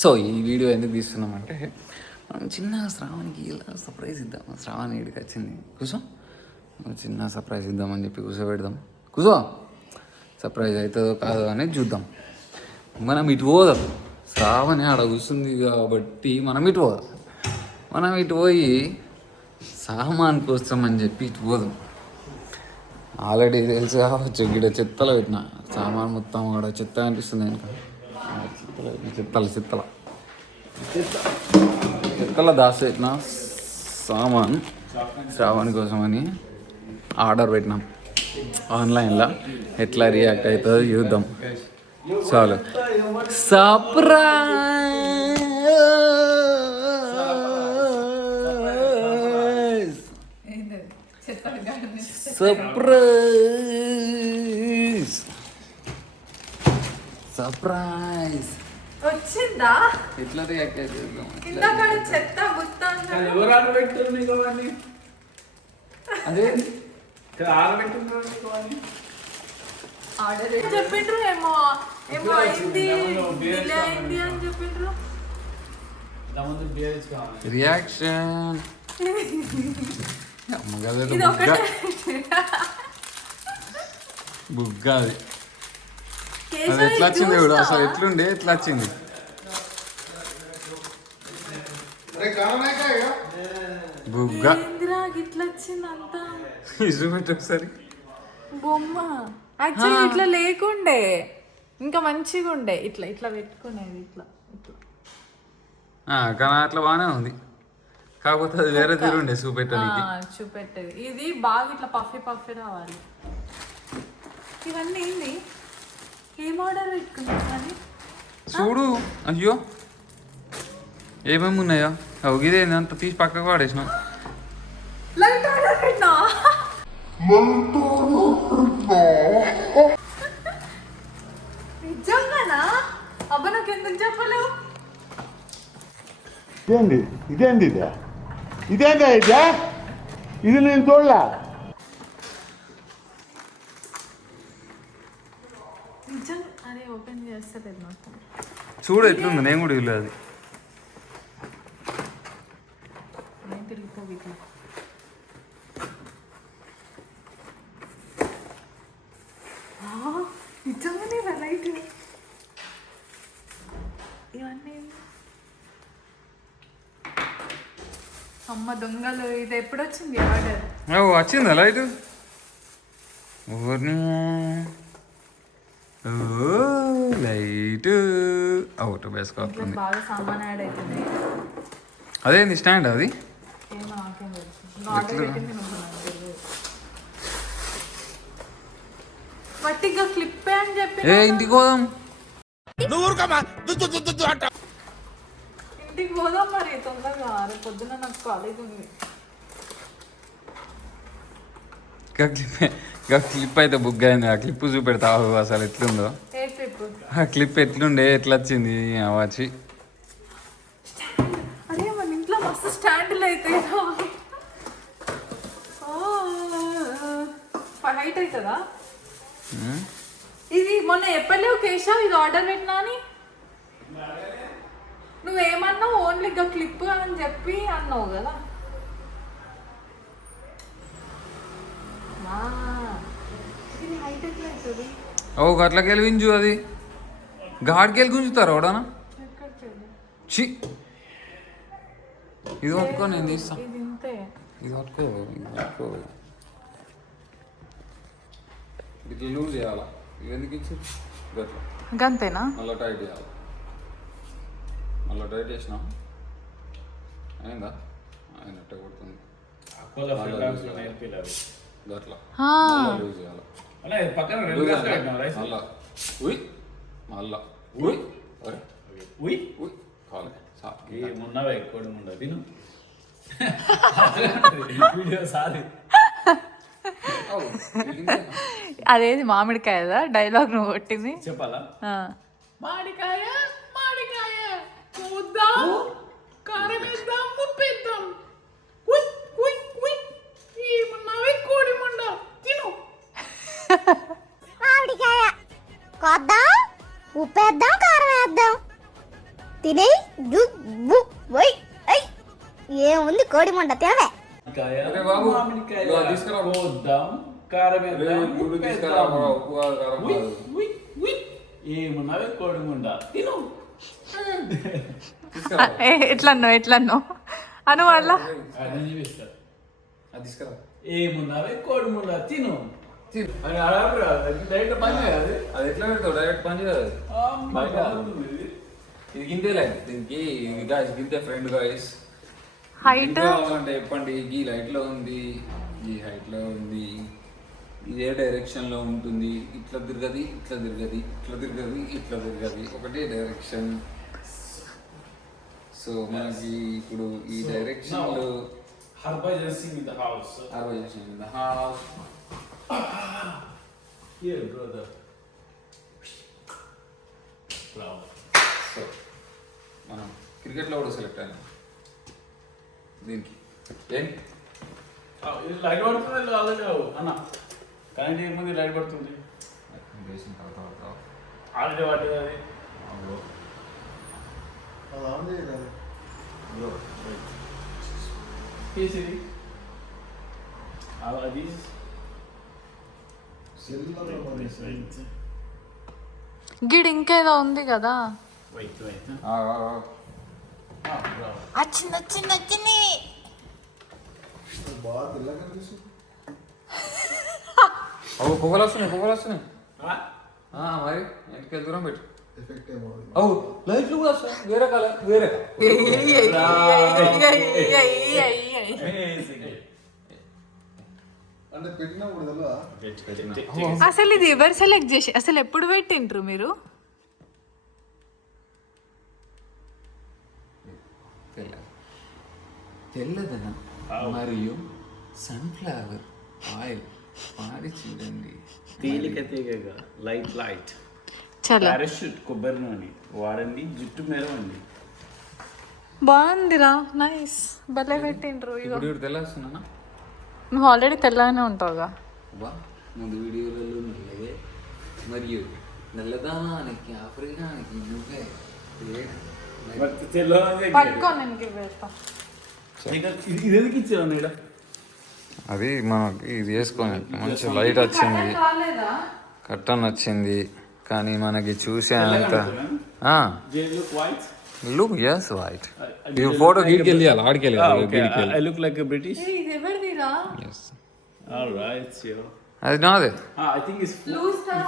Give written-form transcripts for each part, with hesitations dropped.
So ఈ video ఎందుకు తీస్తున్నామంటే మనం చిన్న శ్రావణికి ఇలా సర్ప్రైజ్ ఇద్దాం. శ్రావణి ఇక్కడికి వచ్చింది, కూర్చో, చిన్న సర్ప్రైజ్ ఇద్దామని చెప్పి కూర్చోబెడదాం. కూర్చో, సర్ప్రైజ్ అవుతుందో కాదో అనేది చూద్దాం. మనం ఇటు పోదాం. శ్రావణి ఆడ కూర్చుంది కాబట్టి మనం ఇటు పోదాం. మనం ఇటు పోయి సామాన్ కోసం అని చెప్పి ఇటు పోదాం. ఆల్రెడీ తెలుసు కావచ్చు, గిడ చెత్తలో పెట్టిన సామాన్ మొత్తం కూడా చెత్త అనిపిస్తుంది. చెత్తలో దాసి పెట్టిన సామాన్ శ్రావణి కోసం అని ఆర్డర్ పెట్టినాం ఆన్లైన్లో. ఎట్లా రియాక్ట్ అవుతుందో చూద్దాం. చాలు, సర్ప్రైజ్ సర్ప్రైజ్ వచ్చిందా? ఎట్లా రియాక్ట్ అవుతుంది? చెత్త అదే చెప్పిండ్రు ఏమో ఏమో అయింది అయింది అని చెప్పిండ్రు. రియాక్షన్ బుగ్గా అది ఎట్లా వచ్చింది ఇప్పుడు అసలు ఎట్లుండే ఎట్లా వచ్చింది? బుగ్గా ఇట్లా వచ్చింది అంతా. ఇసుపెట్టు ఒకసారి. బొమ్మ యాక్చువల్లీ ఇట్లా లేకుండే, ఇంకా మంచిగా ఉండే. ఇట్లా ఇట్లా పెట్టుకునేది ఇట్లా ఇట్లా. కానీ అట్లా బాగానే ఉంది, కాకపోతే అది వేరే తీరుండే చూపెట్టేది. ఇది బాగా ఇట్లా పఫీ పఫీ రావాలి. ఇవన్నీ ఏంది? ఏం ఆర్డర్ పెట్టుకున్నావు? చూడు, అయ్యో ఏమేమి ఉన్నాయో ఇదే అంత తీసి పక్కకు వాడేసినాం. లైట్ ఆర్డర్ పెట్టినా? నిజంగానా? అబ్బా నాకు ఎందుకు చెప్పలేవు? ఇదేంది ఇదేంది ఇదే ఇదేందా ఇదే? ఇది నేను చూడలే. నిజంగా? అరే ఓపెన్ చేస్తలేదు నాకు. చూడు ఎట్లుంది, నేను కూడా ఇల్లు అది. నిజంగానే లైట్. ఇవన్నీ అమ్మ దొంగలు. ఇది ఎప్పుడు వచ్చింది ఆర్డర్? వచ్చిందా లైట్? లైట్ అవుట్ వేసుకోవాలి. బాగా సామాన్ యాడ్ అవుతుంది. అదేంది స్టాండ్ అది? ఏమో నాకేం తెలుసు. ఆర్డర్ పెట్టింది వట్టిగా క్లిప్ అని చెప్పి. ఇంటికి పోదాం. ఇంటికి పోదాం మరి తొందరగా. రేపు పొద్దున నాకు కాలేజ్ ఉంది. క్లిప్ అయితే బుక్ అయింది. ఆ క్లిప్ చూపెడతావు అసలు ఎట్లుందో. ఏ క్లిప్? ఆ క్లిప్ ఎట్లుండే, ఎట్లా వచ్చింది వచ్చి? అరే మన ఇంట్లో మస్తు స్టాండ్లు అయితే హైట్ అవుతుందా? ఇది మొన్న చెప్పలేవు కేశవ్, ఇది ఆర్డర్ పెట్టినా అని. నువ్వేమన్నావు? ఓన్లీ క్లిప్ అని చెప్పి అన్నావు కదా. ఇది హైట్ ఎట్లా అవుతుంది? అట్లా గెలివించు. అది గాడికి వెళ్ళి గుంజుతారు ఎవడనా? చి, ఇది పట్టుకో, నేను తీస్తా. ఇది ఇంతే. ఇది పట్టుకో, ఇది పట్టుకో. ఇట్లా లూజ్ చేయాలా? ఇది ఎందుకు ఇచ్చి గంతేనా? మళ్ళీ టైట్ చేయాలి. మళ్ళీ టైట్ చేసినా అయిందా? అయినట్టే కొడుతుంది. అట్లా లూజ్ చేయాలి. అదేది మామిడికాయదా డైలాగ్ నువ్వు కొట్టింది? చెప్పాలా? మామిడికాయ మామిడికాయ చూద్దాం, కారం వేద్దాం, ఉప్పు వేద్దాం. ఏమన్నావే కోడి ముండ? తిను. మామిడికాయ కొద్దాం, ఉప్పు వేద్దాం, కారం వేద్దాం. తినే ఏముంది కోడి మంట తేవే అరే బాబు, మామిడికాయ ఇదిగో తీసుకురా. పోద్దాం, కారం వేద్దాం, గుడ్డు ఉప్పు తీసుకురా, వేద్దాం. ఉప్పు కాదు, కారం ఉయ్, కాదు. ఉయ్, ఉయ్. ఏమున్నావే కోడిముండ తిను. తీసుకురా. ఎట్లన్నో అను వాళ్ళ అది చూపిస్తా. అది తీసుకురా. ఏమున్నావే కోడిముండ తిను. తిను. అని అడగరు కదా, అది డైరెక్ట్ పని చేయాలి అది. అది ఎట్లా పెడతావు? డైరెక్ట్ పని చేయదు అది. అమ్మ, బయట. బాగుంది ఇది. ఇది గింతేలే, దీనికి ఇది గాయస్ గింతే ఫ్రెండ్ గాయస్. హైట్ కావాలంటే చెప్పండి. ఈ లైట్ లో ఉంది, ఈ హైట్ లో ఉంది, ఇదే డైరెక్షన్ లో ఉంటుంది. ఇట్లా తిరగది, ఇట్లా తిరగది, ఇట్లా తిరగది, ఇట్లా తిరగది, ఒకటే డైరెక్షన్. సో మనకి ఇప్పుడు ఈ డైరెక్షన్ లో Harbhajan in the house. Harbhajan in the house. Here, brother. Wow. So మనం క్రికెట్లో కూడా సెలెక్ట్ అయ్యాం దీనికి. ఏంటి ఇది లైట్ పడుతుంది ఆల్రెడీ అన్న కరెంట్ ఏముంది లైట్ పడుతుంది వేసిన తర్వాత పడతావు. ఆల్రెడీ పడుతుంది అది కేసరి అది గిడ్ ఇంకేదో ఉంది కదా. వైట్ వైట్ వచ్చింది అవు పువ్వులు వస్తున్నాయి. మరి ఇంటికి దూరం పెట్టు. అవు లైట్లు కూడా వస్తాయి, వేరే కలర్ వేరే. అంటే పెట్టినప్పుడు కదా అసలు ఇది ఎవరు సెలెక్ట్ చేసి అసలు ఎప్పుడు పెట్టిండ్రు మీరు? తెల్లదనం మరియు సన్ఫ్లవర్ ఆయిల్ వాడి చూడండి. తేలిక తీగగా లైట్ చలో పారాషూట్ కొబ్బరి నూనె వాడండి, జుట్టు మెరవండి. బాగుందిరా, నైస్, భలే పెట్టిండ్రు. ఇగో ఇప్పుడు ఇప్పుడు తెల్లస్తున్నానా? నువ్వు ఆల్రెడీ తెల్లగానే ఉంటావుగా. వా ముందు వీడియోలలో నల్లవే మరియు నల్లదానికి ఆఫ్రికానికి నువ్వే పట్టుకో, నేను ఇవ్వేస్తా. ఇది ఎందుకు ఇచ్చావు ఇక్కడ? అది మనకి ఇది వేసుకొని మంచి లైట్ వచ్చింది, రాలేదా? కట్టన్ వచ్చింది, కానీ మనకి చూసే అంత వైట్ లుక్ ఎస్ వైట్. ఈ ఫోటో గీడికి వెళ్ళాలి, ఆడికి వెళ్ళాలి. I look like a British. ఇది ఎవరిదిరా? ఆల్రైట్ యో. అది నాదే. I think is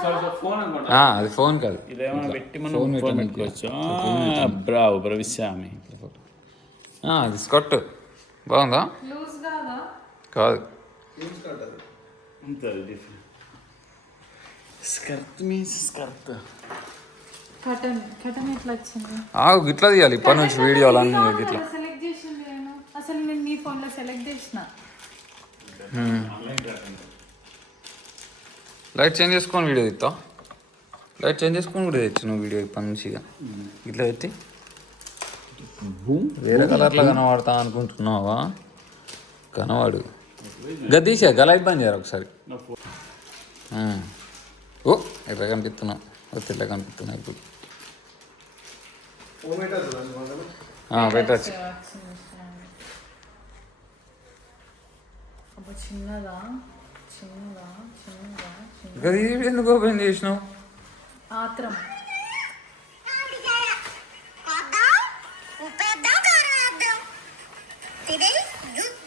for the phone అనుకుంటా. అది ఫోన్ కాదు, ఇదేమన్నా పెట్టి మనం ఫోన్ ఫోన్ పెట్టడానికి. పెట్టుకోవచ్చు. బ్రావో బ్రవిస్వామి. అది స్కర్ట్ బాగుందా? లూజ్ కాదా? కాదు, ఉంటుంది different. Skirt means skirt. Cotton ఎట్లా వచ్చింది? ఆగు ఇట్లా తీయాలి ఇప్పటి నుంచి వీడియోలు అన్నీ ఇట్లా. సెలెక్ట్ చేసింది నేను, అసలు నేను నీ ఫోన్ లో సెలెక్ట్ చేసిన. లైట్ చేంజ్ చేసుకొని వీడియో తీస్తా. లైట్ చేంజ్ చేసుకొని కూడా తెచ్చు నువ్వు వీడియో ఇప్పటి నుంచి ఇక ఇట్లా పెట్టి. వేరే కలర్లో కనబడతా అనుకుంటున్నావా? కనవాడు గద్దీసా గలైట్ బంద్ చేయరు ఒకసారి. ఓ ఎట్లా కనిపిస్తున్నావు? తెల్ల కనిపిస్తున్నావు ఇప్పుడు. పెట్టచ్చు. చిన్నదా గది ఎందుకు ఓపెన్ చేసినావు? ఆత్రం.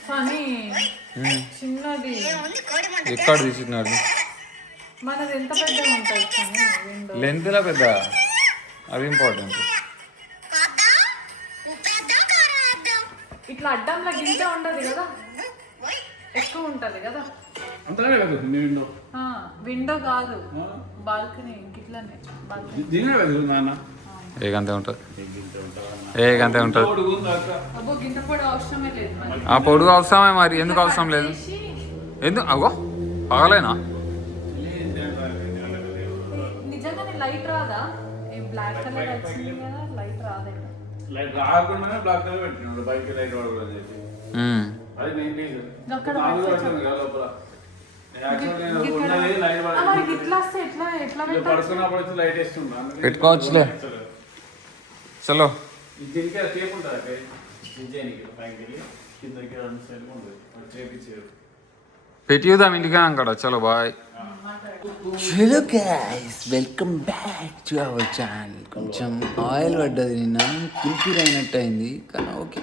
కానీ చిన్నది ఎక్కడ తీసినాడు? మనది ఎంత పెద్దగా ఉంటుంది కానీ విండో లెంత్ లా పెద్ద, అది ఇంపార్టెంట్. ఇట్లా అడ్డంలో గింత ఉండదు కదా, ఎక్కువ ఉంటది కదా. అంతనే కదా విండో. విండో కాదు, బాల్కనీ. ఇట్లానే బాల్కనీ. దీనే కదా నాన్న. ఏకంతే ఉంటుంది, ఏకంతే ఉంటుంది. అబ్బో గింత కూడా అవసరమే లేదు మరి. ఆ పొడుగు అవసరమే మరి, ఎందుకు అవసరం లేదు? ఎందుకు అగో పగలేనా? నిజంగానే లైట్ రాదా? బ్లాక్ కలర్ వచ్చింది కదా, లైట్ రాదే. లైట్ రాకుండానే బ్లాక్ కలర్ పెట్టినాడు బైక్ లైట్ వాడకూడదని చెప్పి. అది నేను లేదు. అక్కడ నాలుగు పడుతుంది కదా లోపల. ఉన్నది లైట్ మరి ఇట్లా వస్తే ఎట్లా పడుకున్నప్పుడు వచ్చి లైట్ వేస్తుందా? పెట్టుకోవచ్చులే. చలో దీనికి టేప్ ఉంటుంది అక్కడ డిజైన్కి పైకి వెళ్ళి కిందకి రెండు సైడ్గా ఉంటుంది అది చేపించారు. పెట్టి చూద్దాం ఇంటికి అక్కడ. చలో bye. Hello guys, welcome back to our channel. కొంచెం ఆయిల్ పడ్డది నిన్న, కుల్పీర్ అయినట్టు అయింది కానీ ఓకే.